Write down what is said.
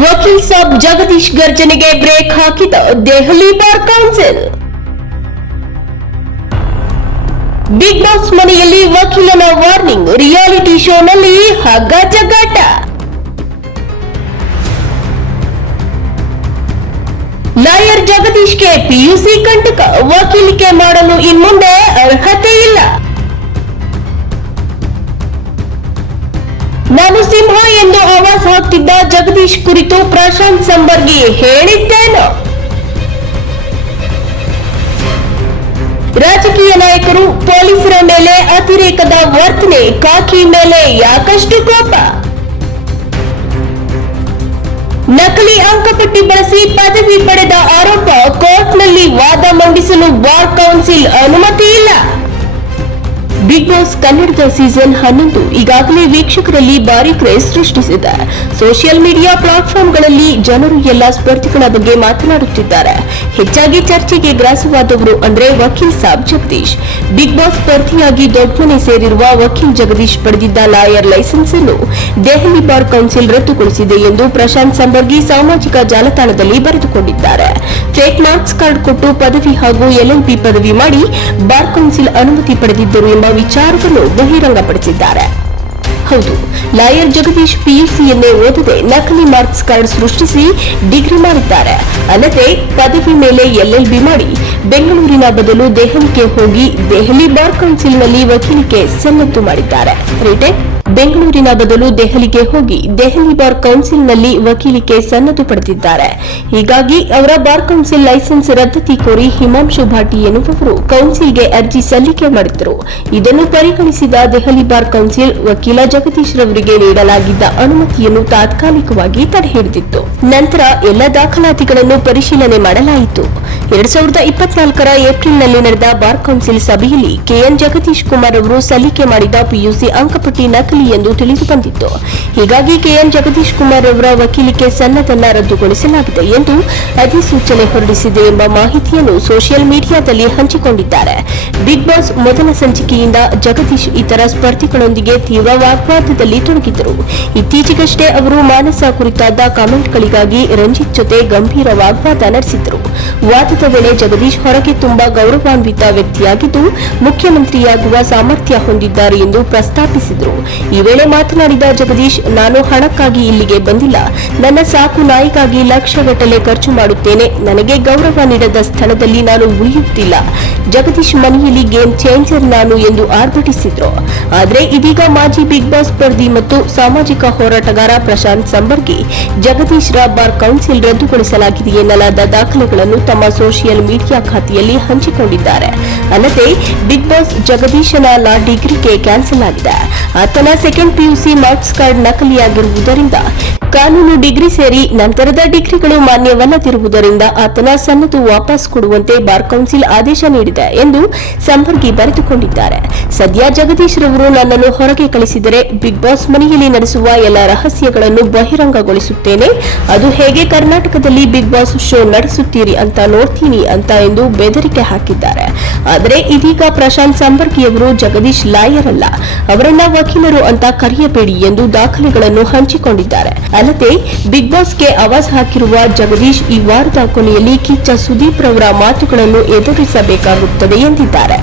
ವಕೀಲ್ ಸಾಬ್ ಜಗದೀಶ್ ಗರ್ಜನೆಗೆ ಬ್ರೇಕ್ ಹಾಕಿದ Delhi bar council. Bigg Boss ಮನೆಯಲ್ಲಿ ವಕೀಲನ ವಾರ್ನಿಂಗ್, ರಿಯಾಲಿಟಿ ಶೋನಲ್ಲಿ ಹಗ್ಗ ಜಗಾಟ ಲಾಯರ್ ಜಗದೀಶ್ಗೆ ಪಿಯುಸಿ ಕಂಟಕ, ವಕೀಲಿಕೆ ಮಾಡಲು ಇನ್ಮುಂದೆ ಅರ್ಹತೆ ಇಲ್ಲ. ನಾನು ಸಿಂಹ ಎಂದು ಹಾಕ್ತಿದ್ದ ಜಗದೀಶ್ ಕುರಿತು ಪ್ರಶಾಂತ್ ಸಂಬರ್ಗಿ ಹೇಳಿದ್ದೇನು? ರಾಜಕೀಯ ನಾಯಕರು ಪೊಲೀಸರ ಮೇಲೆ ಅತಿರೇಕದ ವರ್ತನೆ, ಕಾಕಿ ಮೇಲೆ ಯಾಕಷ್ಟು ಕೋಪ? ನಕಲಿ ಅಂಕಪಟ್ಟಿ ಬಳಸಿ ಪದವಿ ಪಡೆದ ಆರೋಪ ಕೋರ್ಟ್ನಲ್ಲಿ ವಾದ ಮಂಡಿಸಲು ಬಾರ್ ಕೌನ್ಸಿಲ್ ಅನುಮತಿ ಇಲ್ಲ. ಬಿಗ್ ಬಾಸ್ ಕನ್ನಡದ ಸೀಸನ್ ಹನ್ನೊಂದು ಈಗಾಗಲೇ ವೀಕ್ಷಕರಲ್ಲಿ ಭಾರಿ ಕ್ರೇಜ್ ಸೃಷ್ಟಿಸಿದೆ. ಸೋಷಿಯಲ್ ಮೀಡಿಯಾ ಪ್ಲಾಟ್ಫಾರ್ಮ್ಗಳಲ್ಲಿ ಜನರು ಎಲ್ಲ ಸ್ಪರ್ಧಿಗಳ ಬಗ್ಗೆ ಮಾತನಾಡುತ್ತಿದ್ದಾರೆ. ಹೆಚ್ಚಾಗಿ ಚರ್ಚೆಗೆ ಗ್ರಾಸವಾದವರು ಅಂದ್ರೆ ವಕೀಲ್ ಸಾಬ್ ಜಗದೀಶ್. ಬಿಗ್ ಬಾಸ್ ಸ್ಪರ್ಧಿಯಾಗಿ ದೊಡ್ಡಮನೆ ಸೇರಿರುವ ವಕೀಲ್ ಜಗದೀಶ್ ಪಡೆದಿದ್ದ ಲಾಯರ್ ಲೈಸೆನ್ಸ್ ಅನ್ನು ದೆಹಲಿ ಬಾರ್ ಕೌನ್ಸಿಲ್ ರದ್ದುಗೊಳಿಸಿದೆ ಎಂದು ಪ್ರಶಾಂತ್ ಸಂಬರ್ಗಿ ಸಾಮಾಜಿಕ ಜಾಲತಾಣದಲ್ಲಿ ಬರೆದುಕೊಂಡಿದ್ದಾರೆ. ಫೇಕ್ ಮಾರ್ಕ್ಸ್ ಕಾರ್ಡ್ ಕೊಟ್ಟು ಪದವಿ ಹಾಗೂ ಎಲ್ಎಲ್ಪಿ ಪದವಿ ಮಾಡಿ ಬಾರ್ ಕೌನ್ಸಿಲ್ ಅನುಮತಿ ಪಡೆದಿದ್ದರು ಎಂಬ ವಿಚಾರವನ್ನು ಬಹಿರಂಗಪಡಿಸಿದ್ದಾರೆ. ಹೌದು, ಲಾಯರ್ ಜಗದೀಶ್ ಪಿಯುಸಿಯನ್ನೇ ಓದದೆ ನಕಲಿ ಮಾರ್ಕ್ಸ್ ಕಾರ್ಡ್ ಸೃಷ್ಟಿಸಿ ಡಿಗ್ರಿ ಮಾಡಿದ್ದಾರೆ. ಅಲ್ಲದೆ, ಪದವಿ ಮೇಲೆ ಎಲ್ಎಲ್ಬಿ ಮಾಡಿ ಬೆಂಗಳೂರಿನ ಬದಲು ದೆಹಲಿಗೆ ಹೋಗಿ ದೆಹಲಿ ಬಾರ್ ಕೌನ್ಸಿಲ್ನಲ್ಲಿ ವಕೀಲಿಕೆ ಸನ್ನದ್ದು ಮಾಡಿದ್ದಾರೆ. ಬೆಂಗಳೂರಿನ ಬದಲು ದೆಹಲಿಗೆ ಹೋಗಿ ದೆಹಲಿ ಬಾರ್ ಕೌನ್ಸಿಲ್ನಲ್ಲಿ ವಕೀಲಿಕೆ ಸನ್ನದು ಪಡೆದಿದ್ದಾರೆ. ಹೀಗಾಗಿ ಅವರ ಬಾರ್ ಕೌನ್ಸಿಲ್ ಲೈಸೆನ್ಸ್ ರದ್ದತಿ ಕೋರಿ ಹಿಮಾಂಶು ಭಾಟಿ ಎನ್ನುವವರು ಕೌನ್ಸಿಲ್ಗೆ ಅರ್ಜಿ ಸಲ್ಲಿಕೆ ಮಾಡಿದ್ದರು. ಇದನ್ನು ಪರಿಗಣಿಸಿದ ದೆಹಲಿ ಬಾರ್ ಕೌನ್ಸಿಲ್ ವಕೀಲ ಜಗದೀಶ್ ರವರಿಗೆ ನೀಡಲಾಗಿದ್ದ ಅನುಮತಿಯನ್ನು ತಾತ್ಕಾಲಿಕವಾಗಿ ತಡೆಹಿಡಿದಿತ್ತು ನಂತರ ಎಲ್ಲ ದಾಖಲಾತಿಗಳನ್ನು ಪರಿಶೀಲನೆ ಮಾಡಲಾಯಿತು. ಎರಡ್ ಸಾವಿರದ ಇಪ್ಪತ್ನಾಲ್ಕರ ಏಪ್ರಿಲ್ನಲ್ಲಿ ನಡೆದ ಬಾರ್ ಕೌನ್ಸಿಲ್ ಸಭೆಯಲ್ಲಿ ಕೆಎನ್ ಜಗದೀಶ್ ಕುಮಾರ್ ಅವರು ಸಲ್ಲಿಕೆ ಮಾಡಿದ ಪಿಯುಸಿ ಅಂಕಪಟ್ಟಿ ನಕಲಿ ಎಂದು ತಿಳಿದು ಬಂದಿತ್ತು. ಹೀಗಾಗಿ ಕೆಎನ್ ಜಗದೀಶ್ ಕುಮಾರ್ ಅವರ ವಕೀಲಿಕೆ ಸನ್ನದನ್ನ ರದ್ದುಗೊಳಿಸಲಾಗಿದೆ ಎಂದು ಅಧಿಸೂಚನೆ ಹೊರಡಿಸಿದೆ ಎಂಬ ಮಾಹಿತಿಯನ್ನು ಸೋಷಿಯಲ್ ಮೀಡಿಯಾದಲ್ಲಿ ಹಂಚಿಕೊಂಡಿದ್ದಾರೆ. ಬಿಗ್ ಬಾಸ್ ಮೊದಲ ಸಂಚಿಕೆಯಿಂದ ಜಗದೀಶ್ ಇತರ ಸ್ಪರ್ಧಿಗಳೊಂದಿಗೆ ತೀವ್ರ ವಾಗ್ವಾದದಲ್ಲಿ ತೊಡಗಿದ್ದರು. ಇತ್ತೀಚೆಗಷ್ಟೇ ಅವರು ಮಾನಸ ಕುರಿತಾದ ಕಾಮೆಂಟ್ಗಳಿಗಾಗಿ ರಂಜಿತ್ ಜೊತೆ ಗಂಭೀರ ವಾಗ್ವಾದ ನಡೆಸಿದ್ದರು. ವಾದದ ವೇಳೆ ಜಗದೀಶ್ ಹೊರಗೆ ತುಂಬಾ ಗೌರವಾನ್ವಿತ ವ್ಯಕ್ತಿಯಾಗಿದ್ದು ಮುಖ್ಯಮಂತ್ರಿಯಾಗುವ ಸಾಮರ್ಥ್ಯ ಹೊಂದಿದ್ದಾರೆ ಎಂದು ಪ್ರಸ್ತಾಪಿಸಿದರು. ಈ ವೇಳೆ ಮಾತನಾಡಿದ ಜಗದೀಶ್, ನಾನು ಹಣಕ್ಕಾಗಿ ಇಲ್ಲಿಗೆ ಬಂದಿಲ್ಲ. ನನ್ನ ಸಾಕು ನಾಯಿಗಾಗಿ ಲಕ್ಷಗಟ್ಟಲೆ ಖರ್ಚು ಮಾಡುತ್ತೇನೆ. ನನಗೆ ಗೌರವ ನೀಡದ ಸ್ಥಳದಲ್ಲಿ ನಾನು ಉಳಿಯುತ್ತಿಲ್ಲ. ಜಗದೀಶ್ ಮನೆಯಲ್ಲಿ ಗೇಮ್ ಚೇಂಜರ್ ನಾನು ಎಂದು ಆರ್ಭಟಿಸಿದ್ರು. ಆದರೆ ಇದೀಗ ಮಾಜಿ ಬಿಗ್ ಬಾಸ್ ಸ್ಪರ್ಧಿ ಮತ್ತು ಸಾಮಾಜಿಕ ಹೋರಾಟಗಾರ ಪ್ರಶಾಂತ್ ಸಂಬರ್ಗಿ ಜಗದೀಶ್ ಬಾರ್ ಕೌನ್ಸಿಲ್ ರದ್ದುಗೊಳಿಸಲಾಗಿದೆ ಎನ್ನಲಾದ ದಾಖಲೆಗಳನ್ನು ತಮ್ಮ ಸೋಷಿಯಲ್ ಮೀಡಿಯಾ ಖಾತೆಯಲ್ಲಿ ಹಂಚಿಕೊಂಡಿದ್ದಾರೆ. ಅಲ್ಲದೆ ಬಿಗ್ ಬಾಸ್ ಜಗದೀಶನ ಲಾ ಡಿಗ್ರಿಗೆ ಕ್ಯಾನ್ಸಲ್ ಆಗಿದೆ. ಆತನ ಸೆಕೆಂಡ್ ಪಿಯುಸಿ ಮಾರ್ಕ್ಸ್ ಕಾರ್ಡ್ ನಕಲಿಯಾಗಿರುವುದರಿಂದ ಕಾನೂನು ಡಿಗ್ರಿ ಸೇರಿ ನಂತರದ ಡಿಗ್ರಿಗಳು ಮಾನ್ಯವಲ್ಲದಿರುವುದರಿಂದ ಆತನ ಸನ್ನದು ವಾಪಸ್ ಕೊಡುವಂತೆ ಬಾರ್ ಕೌನ್ಸಿಲ್ ಆದೇಶ ನೀಡಿದೆ ಎಂದು ಸಂಪರ್ಕಿ ಬರೆದುಕೊಂಡಿದ್ದಾರೆ. ಸದ್ಯ ಜಗದೀಶ್ ರವರು ನನ್ನನ್ನು ಹೊರಗೆ ಕಳಿಸಿದರೆ ಬಿಗ್ ಬಾಸ್ ಮನೆಯಲ್ಲಿ ನಡೆಸುವ ಎಲ್ಲ ರಹಸ್ಯಗಳನ್ನು ಬಹಿರಂಗಗೊಳಿಸುತ್ತೇನೆ. ಅದು ಹೇಗೆ ಕರ್ನಾಟಕದಲ್ಲಿ ಬಿಗ್ ಬಾಸ್ ಶೋ ನಡೆಸುತ್ತೀರಿ ಅಂತ ನೋಡ್ತೀನಿ ಅಂತ ಎಂದು ಬೆದರಿಕೆ ಹಾಕಿದ್ದಾರೆ. ಆದರೆ ಇದೀಗ ಪ್ರಶಾಂತ್ ಸಂಪರ್ಕಿಯವರು ಜಗದೀಶ್ ಲಾಯರ್ ಅಲ್ಲ. ಅವರನ್ನ ವಕೀಲರು ಅಂತ ಕರೆಯಬೇಡಿ ಎಂದು ದಾಖಲೆಗಳನ್ನು ಹಂಚಿಕೊಂಡಿದ್ದಾರೆ. ಅಲ್ಲದೆ ಬಿಗ್ ಬಾಸ್ಗೆ ಆವಾಜ್ ಹಾಕಿರುವ ಜಗದೀಶ್ ಈ ವಾರದ ಕೊನೆಯಲ್ಲಿ ಕಿಚ್ಚ ಸುದೀಪ್ ರವರ ಮಾತುಗಳನ್ನು ಎದುರಿಸಬೇಕಾಗುತ್ತದೆ ಎಂದಿದ್ದಾರೆ.